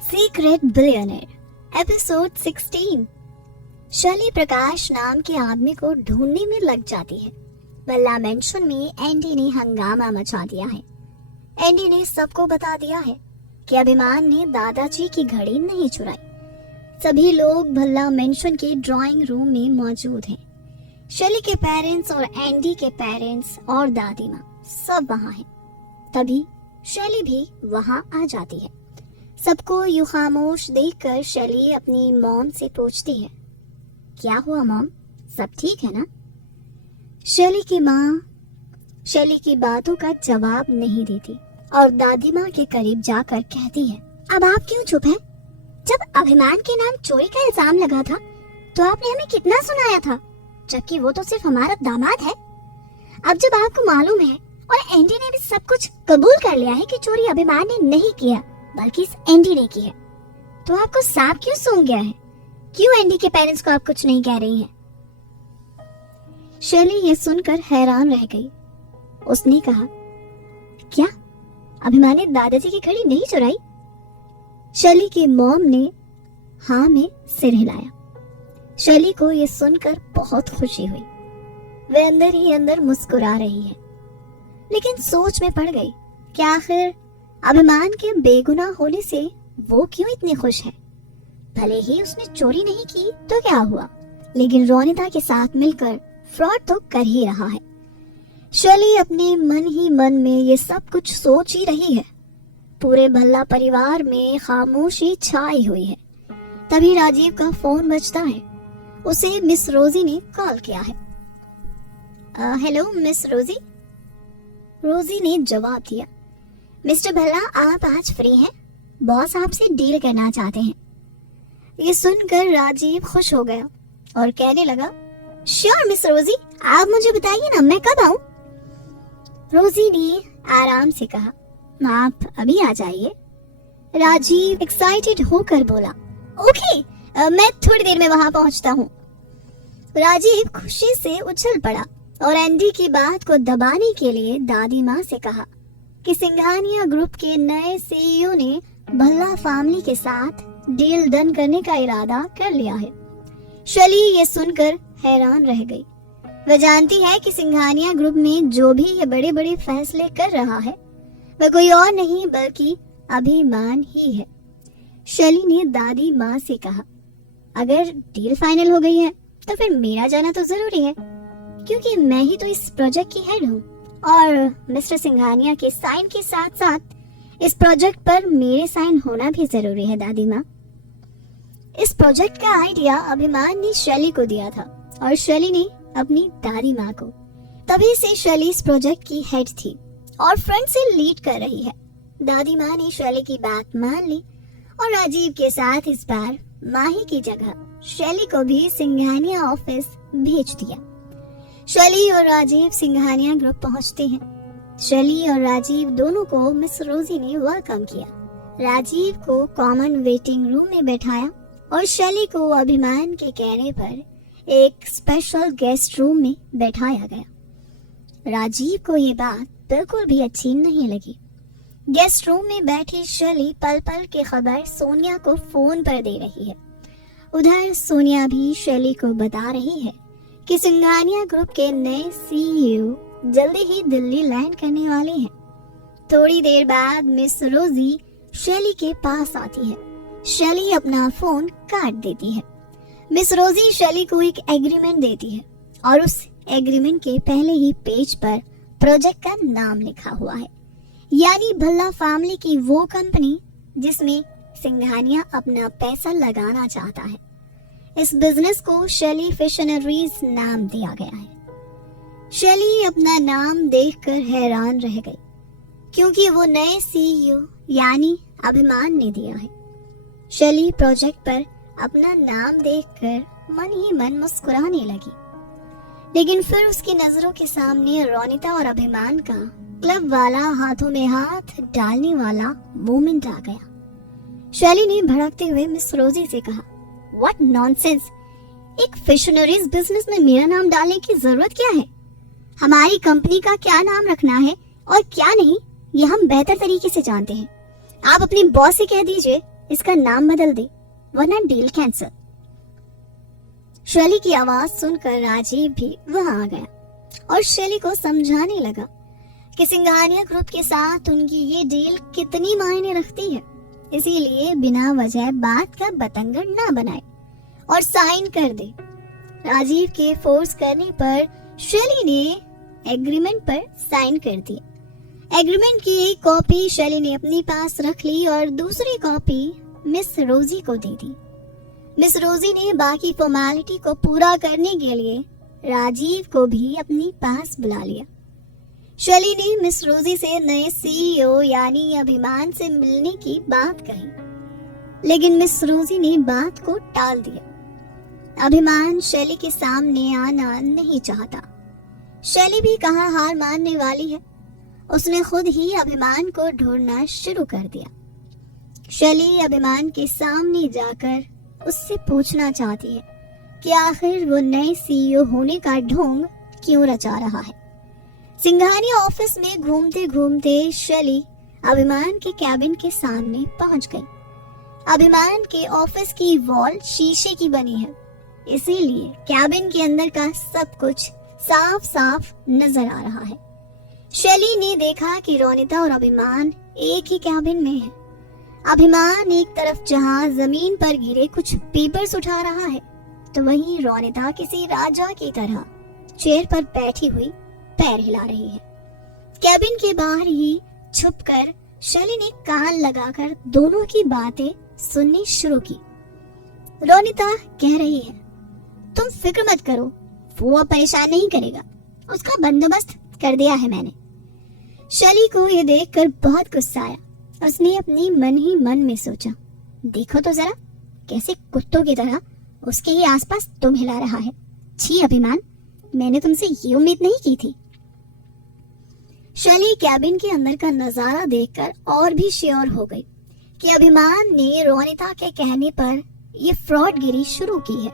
Secret billionaire episode 16। शैली प्रकाश नाम के आदमी को ढूंढने में लग जाती है। बल्ला मेंशन में एंडी ने हंगामा मचा दिया है। एंडी ने सबको बता दिया है कि अभिमान ने दादाजी की घड़ी नहीं चुराई। सभी लोग भल्ला मेंशन के ड्राइंग रूम में मौजूद हैं। शैली के पेरेंट्स और एंडी के पेरेंट्स और दादी माँ सब वहाँ हैं। तभी शैली भी वहाँ आ जाती है। सबको यूं खामोश देखकर शैली अपनी मॉम से पूछती है, क्या हुआ मॉम, सब ठीक है ना? शैली की माँ शैली की बातों का जवाब नहीं देती और दादी माँ के करीब जाकर कहती है, अब आप क्यों चुप हैं? जब अभिमान के नाम चोरी का इल्जाम लगा था तो आपने हमें कितना सुनाया था, जबकि वो तो सिर्फ हमारा दामाद है। अब जब आपको मालूम है और एंडी ने भी सब कुछ कबूल कर लिया है कि चोरी अभिमान ने नहीं किया बल्कि इस एंडी ने की है, तो आपको सांप क्यों सूंघ गया है? क्यों एंडी के पेरेंट्स को आप कुछ नहीं कह रही हैं? शैली ये सुनकर हैरान रह गई। उसने कहा, क्या अभिमान ने दादाजी की घड़ी नहीं चुराई? शैली की मॉम ने हाँ में सिर हिलाया। शैली को ये सुनकर बहुत खुशी हुई। वे अंदर ही अंदर मुस्कुरा रही है, लेकिन सोच में पड़ गई कि आखिर अभिमान के बेगुनाह होने से वो क्यों इतनी खुश है? भले ही उसने चोरी नहीं की तो क्या हुआ, लेकिन रोनिता के साथ मिलकर फ्रॉड तो कर ही रहा है। शैली अपने मन ही मन में ये सब कुछ सोच ही रही है। पूरे भल्ला परिवार में खामोशी छाई हुई है। तभी राजीव का फोन बजता है। उसे मिस रोजी ने कॉल किया है। Hello miss Rosie. रोजी ने जवाब दिया, मिस्टर भल्ला आप आज फ्री हैं? बॉस आपसे डील करना चाहते हैं। ये सुनकर राजीव खुश हो गया और कहने लगा, श्योर मिस रोजी, आप मुझे बताइए ना, मैं कब आऊं? रोजी ने आराम से कहा, आप अभी आ जाइए। राजीव एक्साइटेड होकर बोला, ओके, मैं थोड़ी देर में वहां पहुंचता हूँ। राजीव खुशी से उछल पड़ा और एंडी की बात को दबाने के लिए दादी माँ से कहा कि सिंघानिया ग्रुप के नए सीईओ ने भल्ला फैमिली के साथ डील डन करने का इरादा कर लिया है। शैली ये सुनकर हैरान रह गई। वह जानती है कि सिंघानिया ग्रुप में जो भी ये बड़े बड़े फैसले कर रहा है वह कोई और नहीं बल्कि अभिमान ही है। शैली ने दादी माँ से कहा, अगर डील फाइनल हो गई है तो फिर मेरा जाना तो जरूरी है, क्योंकि मैं ही तो इस प्रोजेक्ट की हेड हूँ और मिस्टर सिंघानिया के साइन के साथ साथ इस प्रोजेक्ट पर मेरे साइन होना भी जरूरी है। दादी माँ, इस प्रोजेक्ट का आइडिया अभिमान ने शैली को दिया था और शैली ने अपनी दादी माँ को। तभी से शैली इस प्रोजेक्ट की हेड थी और फ्रंट से लीड कर रही है। दादी माँ ने शैली की बात मान ली और राजीव के साथ इस बार माही की जगह शैली को भी सिंघानिया ऑफिस भेज दिया। शैली और राजीव सिंघानिया ग्रुप पहुंचते हैं। शैली और राजीव दोनों को मिस रोजी ने वेलकम किया। राजीव को कॉमन वेटिंग रूम में बैठाया और शैली को अभिमान के कहने पर एक स्पेशल गेस्ट रूम में बैठाया गया। राजीव को ये बात बिल्कुल भी अच्छी नहीं लगी। गेस्ट रूम में बैठी शैली पल पल की खबर सोनिया को फोन पर दे रही है। उधर सोनिया भी शैली को बता रही है कि सिंघानिया ग्रुप के नए सीईओ जल्दी ही दिल्ली लैंड करने वाले हैं। थोड़ी देर बाद मिस रोजी शैली के पास आती है। शैली अपना फोन काट देती है। मिस रोजी शैली को एक एग्रीमेंट देती है और उस एग्रीमेंट के पहले ही पेज पर प्रोजेक्ट का नाम लिखा हुआ है, यानी भल्ला फैमिली की वो कंपनी जिसमें सिंघानिया अपना पैसा लगाना चाहता है। इस बिजनेस को शैली फिशनरीज नाम दिया गया है। शैली अपना नाम देखकर हैरान रह गई, क्योंकि वो नए सीईओ यानी अभिमान ने दिया है। शैली प्रोजेक्ट पर अपना नाम देखकर मन ही मन मुस्कुराने लगी, लेकिन फिर उसकी नजरों के सामने रोनिता और अभिमान का क्लब वाला हाथों में हाथ डालने वाला मोमेंट आ गया। शैली ने भड़कते हुए मिस रोजी से कहा, व्हाट नॉनसेंस, एक फिशनरीज बिजनेस में मेरा नाम डालने की जरूरत क्या है? हमारी कंपनी का क्या नाम रखना है और क्या नहीं, ये हम बेहतर तरीके से जानते हैं। आप अपने बॉस से कह दीजिए इसका नाम बदल दे वरना डील कैंसिल। शैली की आवाज सुनकर राजीव भी वहां आ गया और शैली को समझाने लगा कि सिंघानिया ग्रुप के साथ उनकी ये डील कितनी मायने रखती है, इसीलिए बिना वजह बात का बतंगड़ ना बनाए और साइन कर दे। राजीव के फोर्स करने पर शैली ने एग्रीमेंट पर साइन कर दिया। एग्रीमेंट की एक कॉपी शैली ने अपने पास रख ली और दूसरी कॉपी मिस रोजी को दे दी। मिस रोजी ने बाकी फॉर्मेलिटी को पूरा करने के लिए राजीव को भी अपने पास बुला लिया। शैली ने मिस रोजी से नए सीईओ यानी अभिमान से मिलने की बात कही, लेकिन मिस रोजी ने बात को टाल दिया। अभिमान शैली के सामने आना नहीं चाहता। शैली भी कहाँ हार मानने वाली है, उसने खुद ही अभिमान को ढूंढना शुरू कर दिया। शैली अभिमान के सामने जाकर उससे पूछना चाहती है कि आखिर वो नए सीईओ होने का ढोंग क्यों रचा रहा है। सिंघानिया ऑफिस में घूमते घूमते शैली अभिमान के कैबिन के सामने पहुंच गई। अभिमान के ऑफिस की वॉल शीशे की बनी है, इसीलिए कैबिन के अंदर का सब कुछ साफ साफ नजर आ रहा है। शैली ने देखा कि रोनिता और अभिमान एक ही कैबिन में है। अभिमान एक तरफ जहां जमीन पर गिरे कुछ पेपर्स उठा रहा है, तो वहीं रोनिता किसी राजा की तरह चेयर पर बैठी हुई पैर हिला रही है। कैबिन के बाहर ही छुपकर शैली ने कान लगाकर दोनों की बातें सुननी शुरू की। रोनिता कह रही है, तुम फिक्र मत करो, वो अब परेशान नहीं करेगा, उसका बंदोबस्त कर दिया है मैंने। शैली को ये देखकर बहुत गुस्सा आया। उसने अपनी मन ही मन में सोचा, देखो तो जरा कैसे कुत्तों की तरह उसके ही आसपास तुम हिला रहा है। छी अभिमान, मैंने तुमसे ये उम्मीद नहीं की थी। शैली कैबिन के अंदर का नजारा देखकर और भी श्योर हो गई कि अभिमान ने रोनिता के कहने पर ये फ्रॉडगिरी शुरू की है,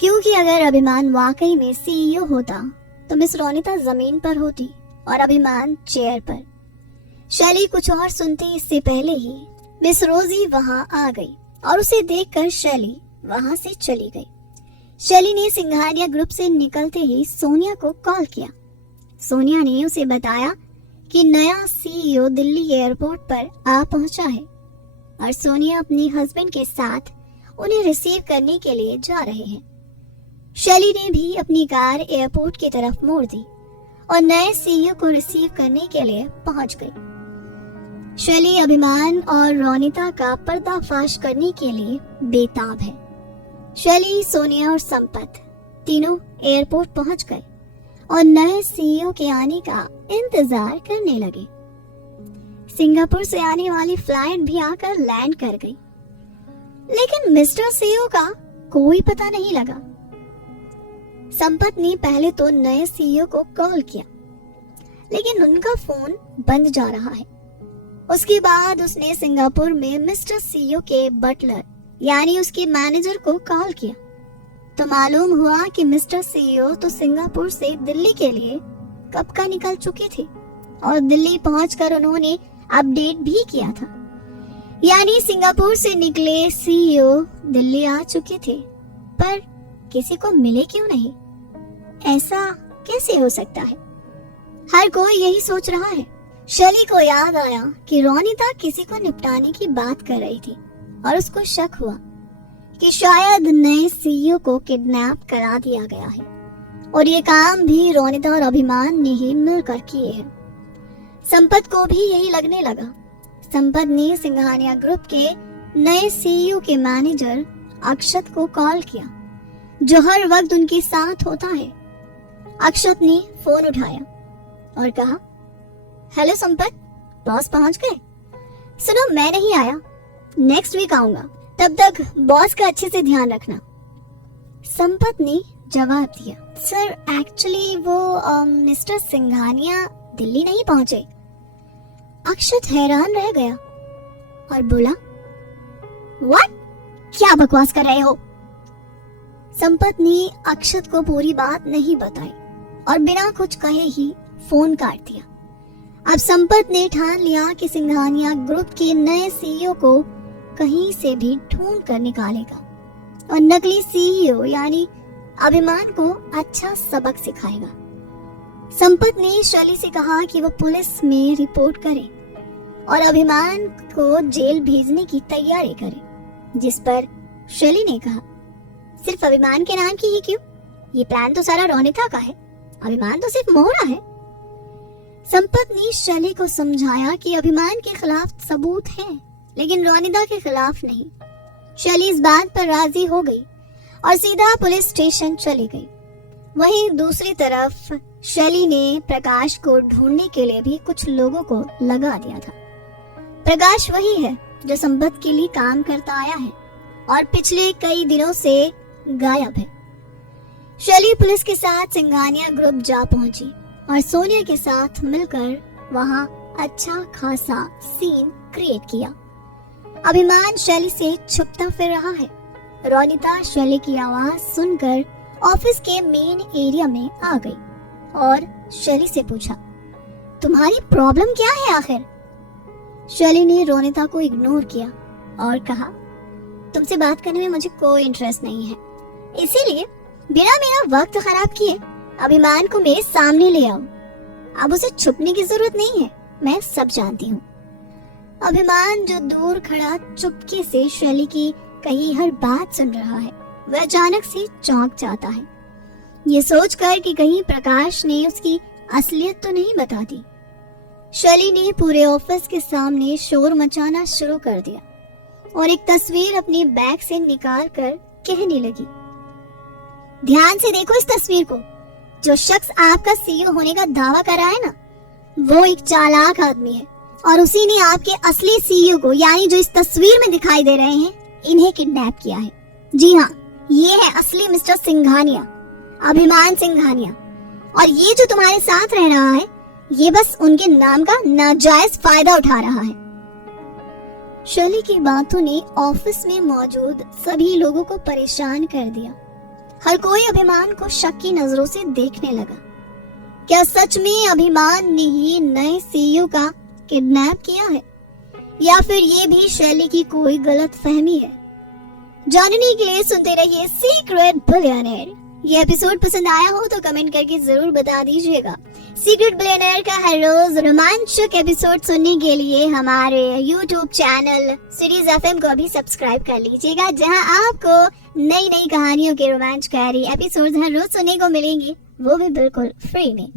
क्योंकि अगर अभिमान वाकई में सीईओ होता तो मिस रोनिता जमीन पर होती और अभिमान चेयर पर। शैली कुछ और सुनती इससे पहले ही मिस रोजी वहां आ गई और उसे देखकर शैली वहां से चली गई। शैली ने सिंघानिया ग्रुप से निकलते ही सोनिया को कॉल किया। सोनिया ने उसे बताया कि नया सीईओ दिल्ली एयरपोर्ट पर आ पहुंचा है और सोनिया अपने हस्बैंड के साथ उन्हें रिसीव करने के लिए जा रहे हैं। शैली ने भी अपनी कार एयरपोर्ट की तरफ मोड़ दी और नए सीईओ को रिसीव करने के लिए पहुंच गई। शैली अभिमान और रोनिता का पर्दाफाश करने के लिए बेताब है। शैली, सोनिया और संपत तीनों एयरपोर्ट पहुंच गए और नए सीईओ के आने का इंतजार करने लगे। सिंगापुर से आने वाली फ्लाइट भी आकर लैंड कर गई, लेकिन मिस्टर सीईओ का कोई पता नहीं लगा। संपत ने पहले तो नए सीईओ को कॉल किया, लेकिन उनका फोन बंद जा रहा है। उसके बाद उसने सिंगापुर में मिस्टर सीईओ के बटलर यानी उसके मैनेजर को कॉल किया, तो मालूम हुआ कि मिस्टर सीईओ तो सिंगापुर से दिल्ली के लिए कब का निकल चुके थे और दिल्ली पहुंचकर उन्होंने अपडेट भी किया था। यानी सिंगापुर से निकले सीईओ दिल्ली आ चुके थे, पर किसी को मिले क्यों नहीं? ऐसा कैसे हो सकता है? हर कोई यही सोच रहा है। शैली को याद आया कि रोनिता किसी को निपटाने की बात कर रही थी और उसको शक हुआ कि शायद नए सीईओ को किडनैप करा दिया गया है और ये काम भी रोनिता और अभिमान ने ही मिलकर किए हैं। संपत को भी यही लगने लगा। संपत ने सिंघानिया ग्रुप के नए सीईओ के मैनेजर अक्षत को कॉल किया, जो हर वक्त उनके साथ होता है। अक्षत ने फोन उठाया और कहा, हेलो संपत, बॉस पहुंच गए? सुनो, मैं नहीं आया, नेक्स्ट वीक आऊंगा, तब तक बॉस का अच्छे से ध्यान रखना। संपत ने जवाब दिया, सर एक्चुअली वो मिस्टर सिंघानिया दिल्ली नहीं पहुंचे। अक्षत हैरान रह गया और बोला, व्हाट? क्या बकवास कर रहे हो? संपत ने अक्षत को पूरी बात नहीं बताई और बिना कुछ कहे ही फोन काट दिया। अब संपत ने ठान लिया कि सिंघानिया ग्रुप के नए सीईओ को कहीं से भी ढूंढ कर निकालेगा और नकली सीईओ यानी अभिमान को अच्छा सबक सिखाएगा। संपत ने शैली से कहा कि वो पुलिस में रिपोर्ट करे और अभिमान को जेल भेजने की तैयारी करे, जिस पर शैली ने कहा, सिर्फ अभिमान के नाम की ही क्यों? ये प्लान तो सारा रोनिता का है, अभिमान तो सिर्फ मोहरा है। संपत ने शैली को समझाया कि अभिमान के खिलाफ सबूत है, लेकिन रोनिता के खिलाफ नहीं। शैली इस बात पर राजी हो गई और सीधा पुलिस स्टेशन चली गई। वहीं दूसरी तरफ शैली ने प्रकाश को ढूंढने के लिए भी कुछ लोगों को लगा दिया था। प्रकाश वही है जो संपत के लिए काम करता आया है और पिछले कई दिनों से गायब है। शैली पुलिस के साथ सिंघानिया ग्रुप जा पहुंची और सोनिया के साथ मिलकर वहां अच्छा खासा सीन क्रिएट किया। अभिमान शैली से छुपता फिर रहा है। रोनिता शैली की आवाज सुनकर ऑफिस के मेन एरिया में आ गई और शैली से पूछा, तुम्हारी प्रॉब्लम क्या है आखिर? शैली ने रोनिता को इग्नोर किया और कहा, तुमसे बात करने में मुझे कोई इंटरेस्ट नहीं है, इसीलिए बिना मेरा वक्त खराब किए अभिमान को मेरे सामने ले आओ। अब उसे छुपने की जरूरत नहीं है, मैं सब जानती हूँ। अभिमान जो दूर खड़ा चुपके से शैली की कही हर बात सुन रहा है, वह अचानक से चौंक जाता है, ये सोचकर कि कहीं प्रकाश ने उसकी असलियत तो नहीं बता दी। शैली ने पूरे ऑफिस के सामने शोर मचाना शुरू कर दिया और एक तस्वीर अपने बैग से निकाल कर कहने लगी, ध्यान से देखो इस तस्वीर को। जो शख्स आपका सीईओ होने का दावा कर रहा है ना, वो एक चालाक आदमी है और उसी ने आपके असली सीईओ को, यानी जो इस तस्वीर में दिखाई दे रहे हैं, इन्हें किडनैप किया है। जी हाँ, ये है असली मिस्टर सिंघानिया, अभिमान सिंघानिया, और ये जो तुम्हारे साथ रह रहा है, ये बस उनके नाम का नाजायज फायदा उठा रहा है। शैली की बातों ने ऑफिस में मौजूद सभी लोगों को परेशान कर दिया। हर कोई अभिमान को शक की नजरों से देखने लगा। क्या सच में अभिमान ने ही नए सीईओ का किडनैप किया है, या फिर ये भी शैली की कोई गलत फहमी है? जानने के लिए सुनते रहिए सीक्रेट बिलियनेयर। ये एपिसोड पसंद आया हो तो कमेंट करके जरूर बता दीजिएगा। सीक्रेट बिलियनेयर का हर रोज रोमांचक एपिसोड सुनने के लिए हमारे YouTube चैनल सीरीज FM को अभी सब्सक्राइब कर लीजिएगा, जहां आपको नई नई कहानियों के रोमांचकारी एपिसोड हर रोज सुनने को मिलेंगे, वो भी बिल्कुल फ्री में।